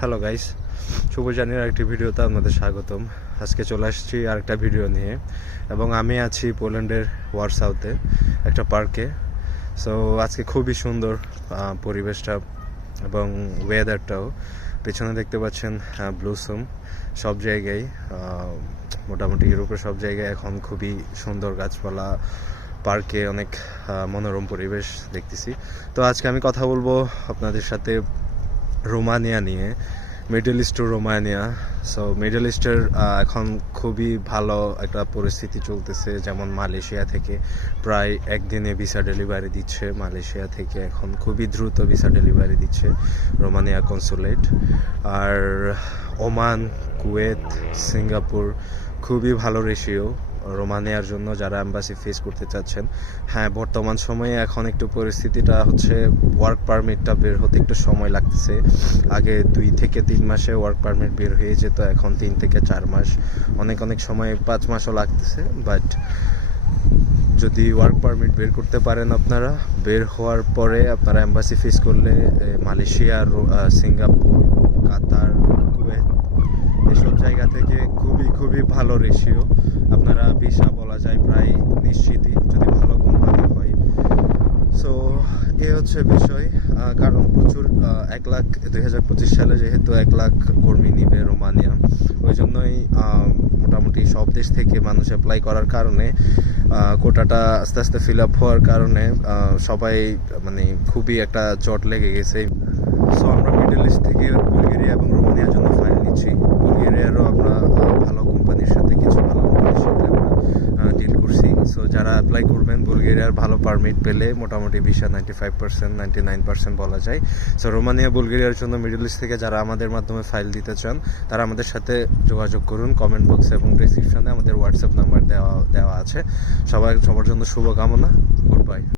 Hello guys শুভ জানির আরেকটি ভিডিওতে আপনাদের স্বাগতম। আজকে চলে আসছি আরেকটা ভিডিও নিয়ে। এবং আমি আছি পোল্যান্ডের ওয়ারসাউতে, একটা পার্কে। সো আজকে খুবই সুন্দর পরিবেশটা এবং ওয়েদারটাও পেছনে দেখতে পাচ্ছেন ব্লুসুম সব জায়গায় মোটামুটি ইউরোপের সব জায়গায় এখন খুবই সুন্দর গাছপালা, পার্কে অনেক মনোরম পরিবেশ দেখতেছি। তো আজকে আমি কথা বলব আপনাদের সাথে রোমানিয়া নিয়ে middle east to Romania so middle ইস্টের এখন খুবই ভালো একটা পরিস্থিতি চলতেছে, যেমন মালয়েশিয়া থেকে প্রায় একদিনে ভিসা ডেলিভারি দিচ্ছে মালয়েশিয়া থেকে। এখন খুবই দ্রুত ভিসা ডেলিভারি দিচ্ছে রোমানিয়া কনসুলেট আর ওমান, কুয়েত, সিঙ্গাপুর, খুবই ভালো রেশিও রোমানিয়ার জন্য যারা অ্যাম্বাসি ফেস করতে চাচ্ছেন। হ্যাঁ বর্তমান সময়ে এখন একটু পরিস্থিতিটা হচ্ছে ওয়ার্ক পারমিটটা বের হতে একটু সময় লাগতেছে। আগে দুই থেকে তিন মাসে ওয়ার্ক পারমিট বের হয়ে যেত, এখন তিন থেকে চার মাস। অনেক অনেক সময় পাঁচ মাসও লাগতেছে বাট যদি ওয়ার্ক পারমিট বের করতে পারেন আপনারা, বের হওয়ার পরে আপনারা অ্যাম্বাসি ফেস করলে মালয়েশিয়া সিঙ্গাপুর, কাতার জায়গা থেকে খুবই খুবই ভালো রেশিও আপনারা ভিসা বলা যায় প্রায় নিশ্চিতই যদি ভালো কোম্পানি হয়। সো এ হচ্ছে বিষয়। কারণ প্রচুর এক লাখ, দুই হাজার পঁচিশ সালে যেহেতু এক লাখ কর্মী নিবে রোমানিয়া, ওই জন্যই মোটামুটি সব দেশ থেকে মানুষ অ্যাপ্লাই করার কারণে কোটাটা আস্তে আস্তে ফিল আপ হওয়ার কারণে সবাই মানে খুবই একটা চট লেগে গেছে। সো আমরা মিডল ইস্ট থেকে বুলগেরিয়া এবং রোমানিয়ার জন্য ফাইল নিচ্ছি বুলগেরিয়ারও আমরা আহ, ভালো কোম্পানির সাথে কিছু ভালো কোম্পানির সাথে আমরা ডিল করছি সো যারা অ্যাপ্লাই করবেন। বুলগেরিয়ার ভালো পারমিট পেলে মোটামুটি visa ninety five percent ninety nine percent বলা যায়। সো রোমানিয়া, বুলগেরিয়ার জন্য মিডল ইস্ট থেকে যারা আমাদের মাধ্যমে ফাইল দিতে চান, তারা আমাদের সাথে যোগাযোগ করুন। কমেন্ট বক্সে এবং ডিসক্রিপশনে আমাদের হোয়াটসঅ্যাপ নাম্বার দেওয়া দেওয়া আছে। সবাই, সবার জন্য শুভকামনা। Good bye